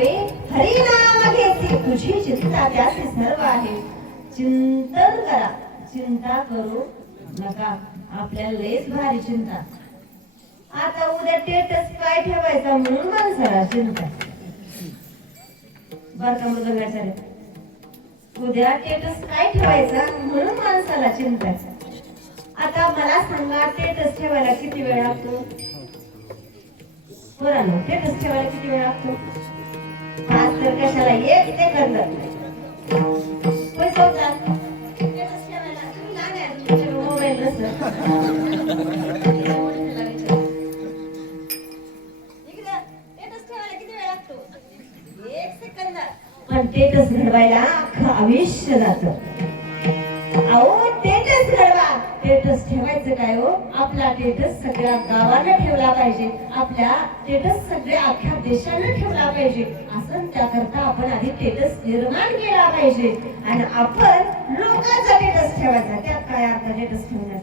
भावे हरी नाम घेते तुझी चिंता त्याचे सर्व आहे. चिंतन करा, चिंता करू नका. आपल्याला लयच भारी चिंता. आता उद्या टेटस काय ठेवायचा म्हणून माणसाला चिंता. बर का मृदंगाचार्य, उद्या टेटस काय ठेवायचा म्हणून माणसाला चिंता. आता मला सांगा, टेटस ठेवायला किती वेळ लागतो? पोरांनो, टेटस ठेवायला किती वेळ लागतो? आज तर कशाला 1 सेकंद. पैसा होता टेटस ठेवायला. तुम्ही लहान आहे, तुमच्याकडे मोबाईल नसेल. पण टेटस घडवायला अख्खं आयुष्य जातं. अहो टेटस घडवा. टेटस ठेवायचं काय हो? आपला टेटस सगळ्या गावाला ठेवला पाहिजे. आपल्या टेटस सगळ्या अख्ख्या देशाला ठेवला पाहिजे. असं त्याकरता आपण आधी टेटस निर्माण केला पाहिजे. आणि आपण लोकांचा टेटस ठेवायचा. त्यात काय अर्थ टेटस ठेवण्यात?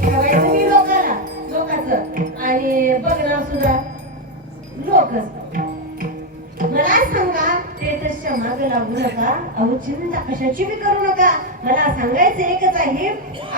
ठेवायचं मी लोकांचं आणि बघणार सुद्धा लोकच. मला सांगा, टेटसच्या मागे लागू नका. अहो चिंता कशाची बी करू नका. मला सांगायचं एकच आहे,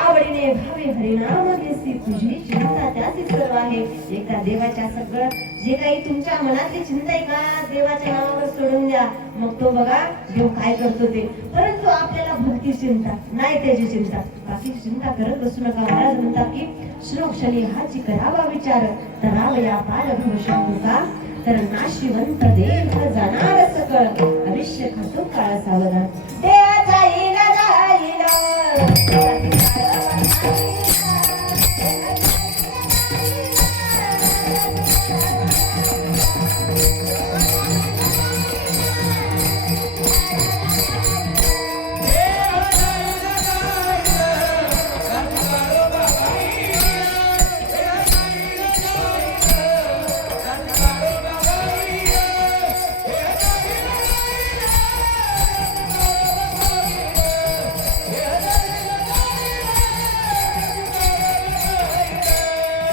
आवडीने भावे हरिनाम घेसी तुझी चिंता त्याची सर्व आहे. एकदा देवाच्या सगळं जे काही तुमच्या मनातली चिंता आहे का, देवाच्या नावावर सोडून द्या. मग तो बघा देव काय करतो ते. परंतु आपल्याला भक्ती चिंता नाही, त्याची चिंता बाकीची चिंता करत बसू नका. महाराज म्हणतात की श्लोकशनी हाची करावा विचार, तरावया पार भविष्य का, तर नाशिवंत देव जाणार सकळ, भविष्य खातो काळ सावधान. देवा जाईल जाईल